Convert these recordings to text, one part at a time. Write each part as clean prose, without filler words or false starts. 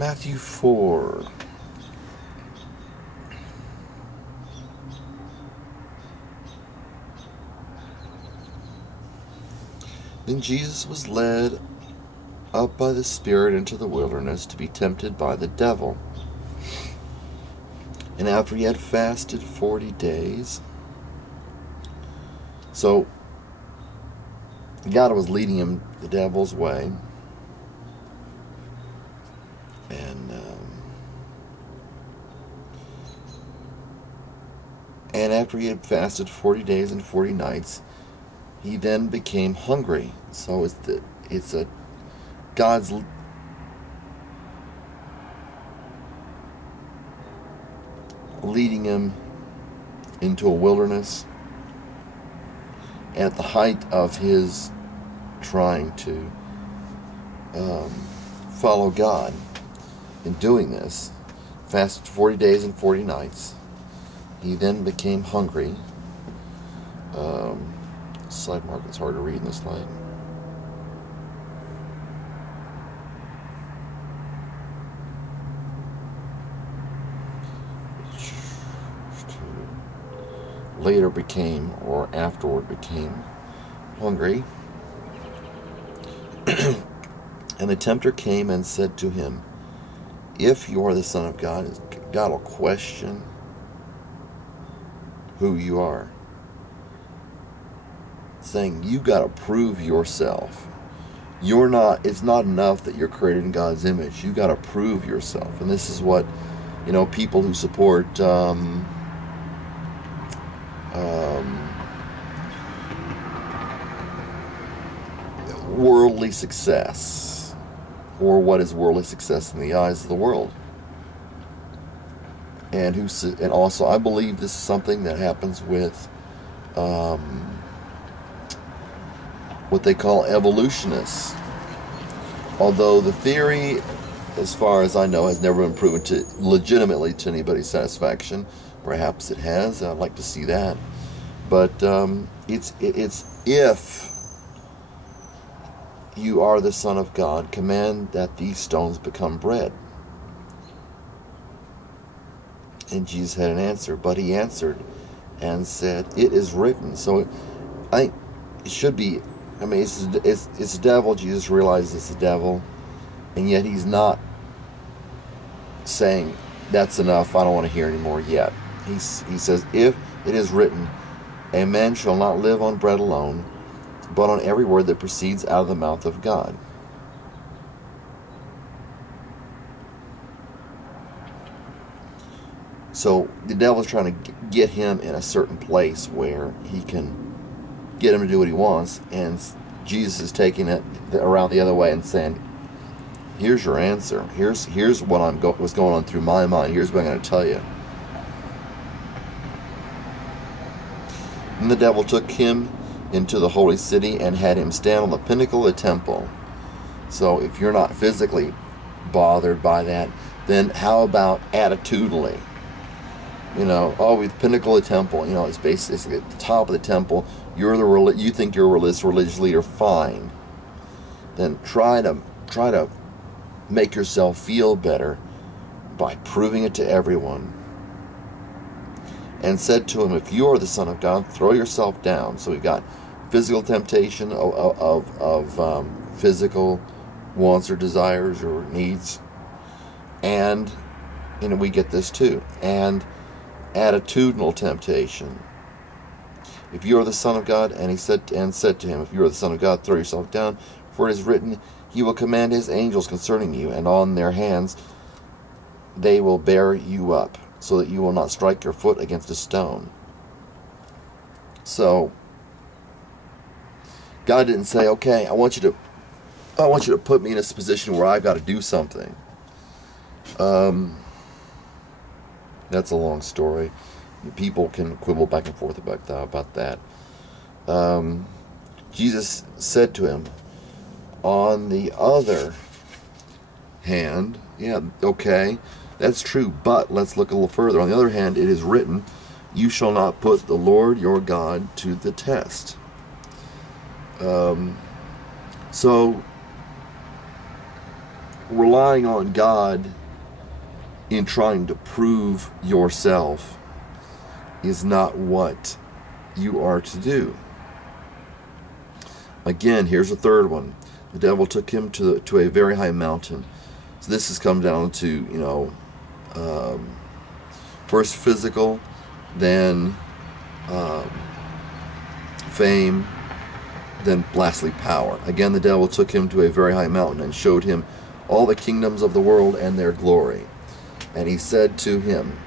Matthew 4. Then Jesus was led up by the Spirit into the wilderness to be tempted by the devil. And after he had fasted 40 days, so God was leading him the devil's way. And after he had fasted 40 days and 40 nights, he then became hungry. So it's God's leading him into a wilderness at the height of his trying to follow God. In doing this, fasted 40 days and 40 nights, he then became hungry. Slide mark is hard to read in this slide. Later became, or afterward became, hungry. And the tempter came and said to him, "If you are the Son of God," God will question who you are, saying you got to prove yourself. It's not enough that you're created in God's image. You got to prove yourself. And this is what, people who support worldly success, or what is worldly success in the eyes of the world. And also, I believe this is something that happens with what they call evolutionists. Although the theory, as far as I know, has never been proven legitimately to anybody's satisfaction. Perhaps it has. I'd like to see that. But it's if you are the Son of God, command that these stones become bread. And Jesus had an answer, but he answered and said, "It is written." So I think it should be, it's the devil. Jesus realizes it's the devil, and yet he's not saying, "That's enough, I don't want to hear anymore yet." He says, "If it is written, a man shall not live on bread alone, but on every word that proceeds out of the mouth of God." So the devil's trying to get him in a certain place where he can get him to do what he wants, and Jesus is taking it around the other way and saying, "Here's your answer. Here's what what's going on through my mind. Here's what I'm going to tell you." And the devil took him into the holy city and had him stand on the pinnacle of the temple. So if you're not physically bothered by that, then how about attitudinally? With pinnacle of the temple, it's basically at the top of the temple. You think you're a religious leader, fine. Then try to make yourself feel better by proving it to everyone. And said to him, "If you are the Son of God, throw yourself down." So we've got physical temptation of physical wants or desires or needs, and we get this too, and attitudinal temptation. "If you are the Son of God," and he said to him, "If you are the Son of God, throw yourself down, for it is written, He will command His angels concerning you, and on their hands they will bear you up, so that you will not strike your foot against a stone." So God didn't say, "Okay, I want you to put me in a position where I've got to do something." That's a long story. People can quibble back and forth about that. Jesus said to him, "On the other hand," yeah, okay, that's true, but let's look a little further. "On the other hand, it is written, you shall not put the Lord your God to the test." So relying on God in trying to prove yourself is not what you are to do. Again, here's a third one. The devil took him to a very high mountain. So this has come down to, you know, first physical, then fame, then lastly power. Again, the devil took him to a very high mountain and showed him all the kingdoms of the world and their glory. And he said to him,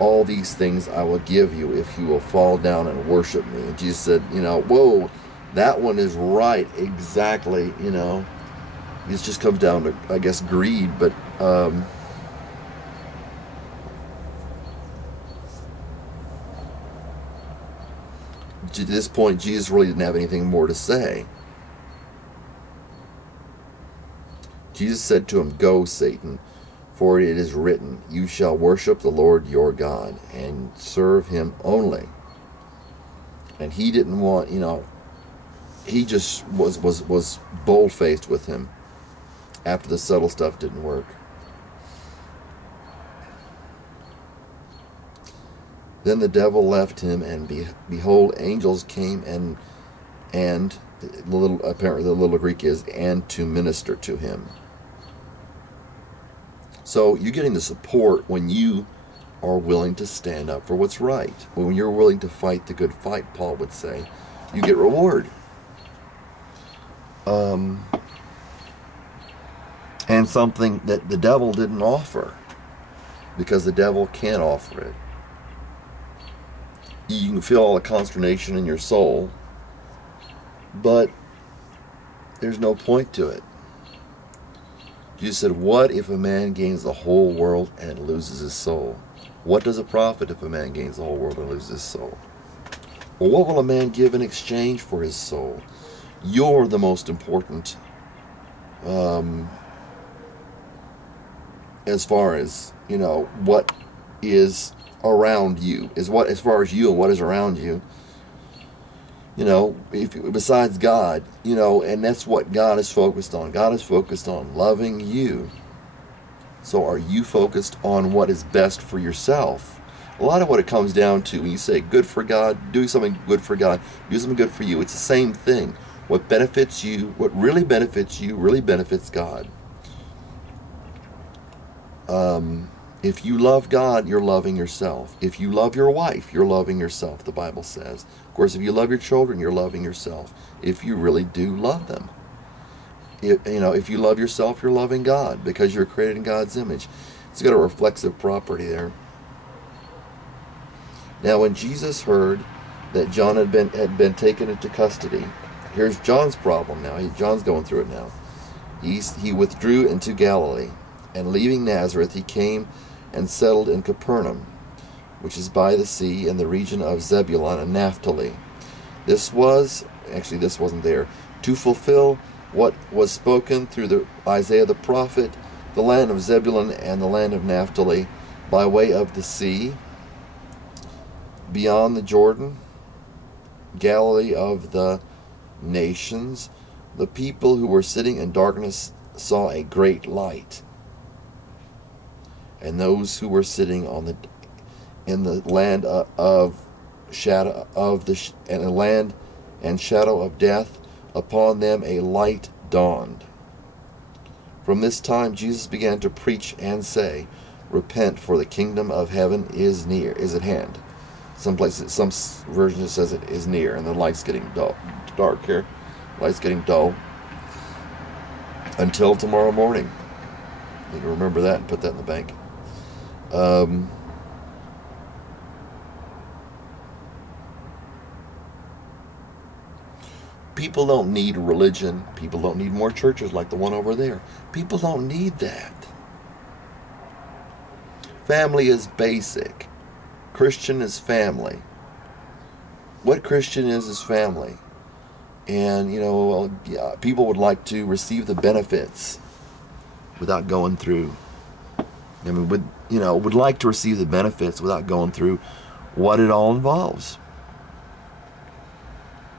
all these things I will give you if you will fall down and worship me. And Jesus said, you know, whoa, that one is right, exactly, you know. It just comes down to, I guess, greed, but at this point, Jesus really didn't have anything more to say. Jesus said to him, go, Satan, for it is written, you shall worship the Lord your God and serve him only. And he didn't want, you know, he just was bold-faced with him after the subtle stuff didn't work. Then the devil left him, and behold, angels came and apparently the little Greek is, and to minister to him. So you're getting the support when you are willing to stand up for what's right. When you're willing to fight the good fight, Paul would say, you get reward. And something that the devil didn't offer, because the devil can't offer it. You can feel all the consternation in your soul, but there's no point to it. Jesus said, what if a man gains the whole world and loses his soul? What does it profit if a man gains the whole world and loses his soul? Well, what will a man give in exchange for his soul? You're the most important as far as, you know, what is around you, is what, as far as you and what is around you, you know, besides God, you know, and that's what God is focused on. God is focused on loving you. So are you focused on what is best for yourself? A lot of what it comes down to when you say good for God, do something good for God, do something good for you, it's the same thing. What benefits you, what really benefits you, really benefits God. If you love God, you're loving yourself. If you love your wife, you're loving yourself, the Bible says. Of course, if you love your children, you're loving yourself. If you really do love them. If you love yourself, you're loving God, because you're created in God's image. It's got a reflexive property there. Now, when Jesus heard that John had been taken into custody, here's John's problem now. John's going through it now. He withdrew into Galilee, and leaving Nazareth, he came and settled in Capernaum, which is by the sea in the region of Zebulun and Naphtali. This wasn't there, to fulfill what was spoken through Isaiah the prophet, the land of Zebulun and the land of Naphtali, by way of the sea, beyond the Jordan, Galilee of the nations. The people who were sitting in darkness saw a great light. And those who were sitting in the land of shadow of the land and shadow of death, upon them a light dawned. From this time Jesus began to preach and say, repent, for the kingdom of heaven is at hand. Some versions says it is near, and the light's getting dark here. Light's getting dull. Until tomorrow morning. You can remember that and put that in the bank. People don't need religion. People don't need more churches like the one over there. People don't need that. Family is basic. Christian is family. What Christian is family. And, people would like to receive the benefits without going through. Would like to receive the benefits without going through what it all involves.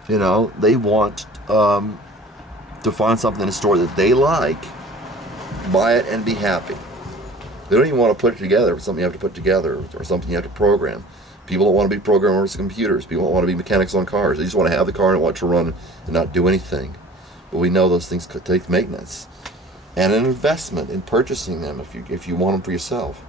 They want to find something in a store that they like buy it and be happy. They don't even want to put it together. It's something you have to put together, or something you have to program. People don't want to be programmers of computers. People don't want to be mechanics on cars. They just want to have the car and want to run and not do anything. But we know those things could take maintenance and an investment in purchasing them if you want them for yourself.